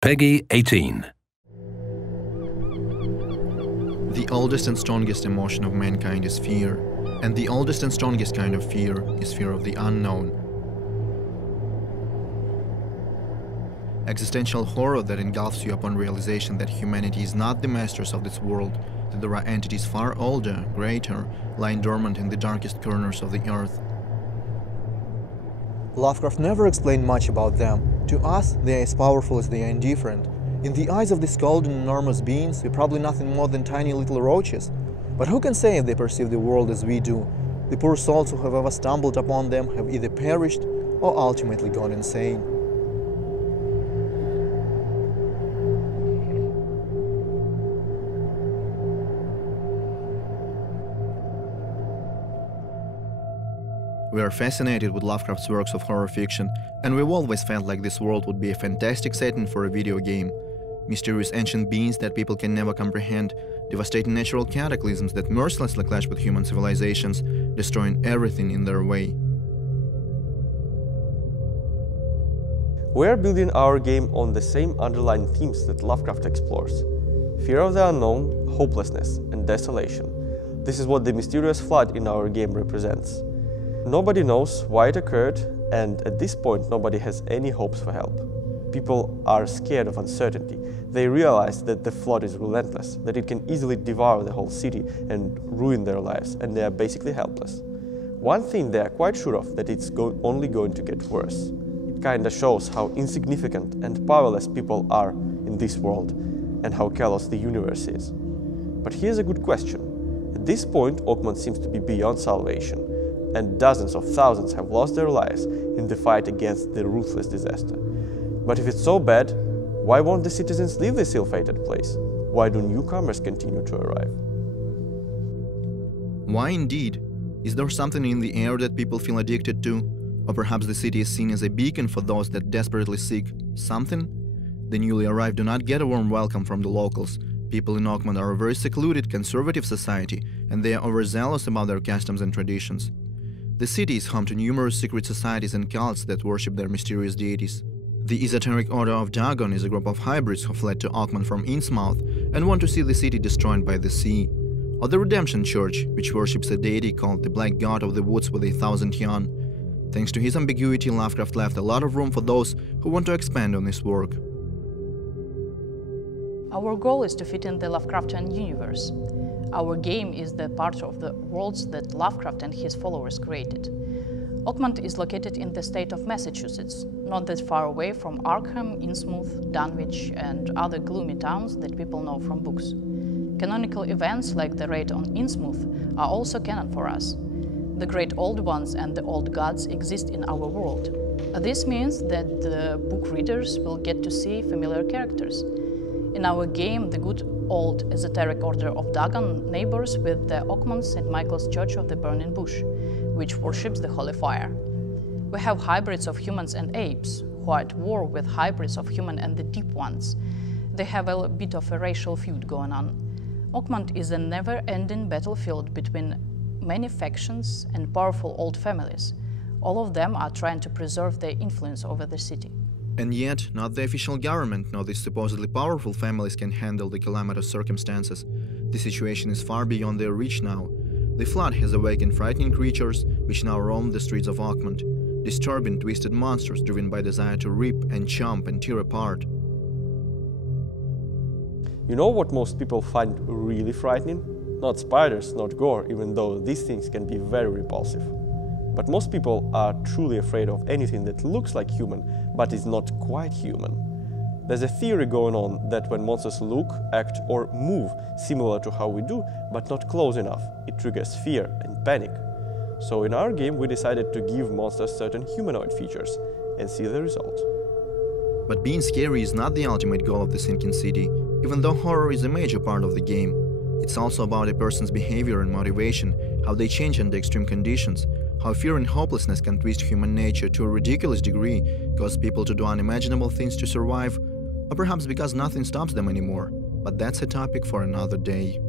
Peggy 18. The oldest and strongest emotion of mankind is fear, and the oldest and strongest kind of fear is fear of the unknown. Existential horror that engulfs you upon realization that humanity is not the masters of this world, that there are entities far older, greater, lying dormant in the darkest corners of the earth. Lovecraft never explained much about them. To us, they are as powerful as they are indifferent. In the eyes of these cold and enormous beings, we're probably nothing more than tiny little roaches. But who can say if they perceive the world as we do? The poor souls who have ever stumbled upon them have either perished or ultimately gone insane. We are fascinated with Lovecraft's works of horror fiction, and we've always felt like this world would be a fantastic setting for a video game. Mysterious ancient beings that people can never comprehend, devastating natural cataclysms that mercilessly clash with human civilizations, destroying everything in their way. We are building our game on the same underlying themes that Lovecraft explores: fear of the unknown, hopelessness, and desolation. This is what the mysterious flood in our game represents. Nobody knows why it occurred, and at this point nobody has any hopes for help. People are scared of uncertainty. They realize that the flood is relentless, that it can easily devour the whole city and ruin their lives, and they are basically helpless. One thing they are quite sure of, that it's only going to get worse. It kinda shows how insignificant and powerless people are in this world, and how callous the universe is. But here's a good question. At this point, Oakmont seems to be beyond salvation, and dozens of thousands have lost their lives in the fight against the ruthless disaster. But if it's so bad, why won't the citizens leave this ill-fated place? Why do newcomers continue to arrive? Why indeed? Is there something in the air that people feel addicted to? Or perhaps the city is seen as a beacon for those that desperately seek something? The newly arrived do not get a warm welcome from the locals. People in Oakmont are a very secluded, conservative society, and they are overzealous about their customs and traditions. The city is home to numerous secret societies and cults that worship their mysterious deities. The Esoteric Order of Dagon is a group of hybrids who fled to Oakmont from Innsmouth and want to see the city destroyed by the sea. Or the Redemption Church, which worships a deity called the Black God of the Woods with 1,000 Yon. Thanks to his ambiguity, Lovecraft left a lot of room for those who want to expand on his work. Our goal is to fit in the Lovecraftian universe. Our game is the part of the worlds that Lovecraft and his followers created. Oakmont is located in the state of Massachusetts, not that far away from Arkham, Innsmouth, Dunwich, and other gloomy towns that people know from books. Canonical events like the raid on Innsmouth are also canon for us. The great old ones and the old gods exist in our world. This means that the book readers will get to see familiar characters. In our game, the good old esoteric order of Dagon neighbors with the Oakmont St. Michael's Church of the Burning Bush, which worships the Holy Fire. We have hybrids of humans and apes, who are at war with hybrids of human and the Deep Ones. They have a bit of a racial feud going on. Oakmont is a never-ending battlefield between many factions and powerful old families. All of them are trying to preserve their influence over the city. And yet, not the official government nor these supposedly powerful families can handle the calamitous circumstances. The situation is far beyond their reach now. The flood has awakened frightening creatures which now roam the streets of Oakmont, disturbing, twisted monsters driven by desire to rip and chomp and tear apart. You know what most people find really frightening? Not spiders, not gore, even though these things can be very repulsive. But most people are truly afraid of anything that looks like human, but is not quite human. There's a theory going on that when monsters look, act, or move similar to how we do, but not close enough, it triggers fear and panic. So in our game, we decided to give monsters certain humanoid features and see the result. But being scary is not the ultimate goal of the sinking city, even though horror is a major part of the game. It's also about a person's behavior and motivation, how they change under extreme conditions, how fear and hopelessness can twist human nature to a ridiculous degree, cause people to do unimaginable things to survive, or perhaps because nothing stops them anymore. But that's a topic for another day.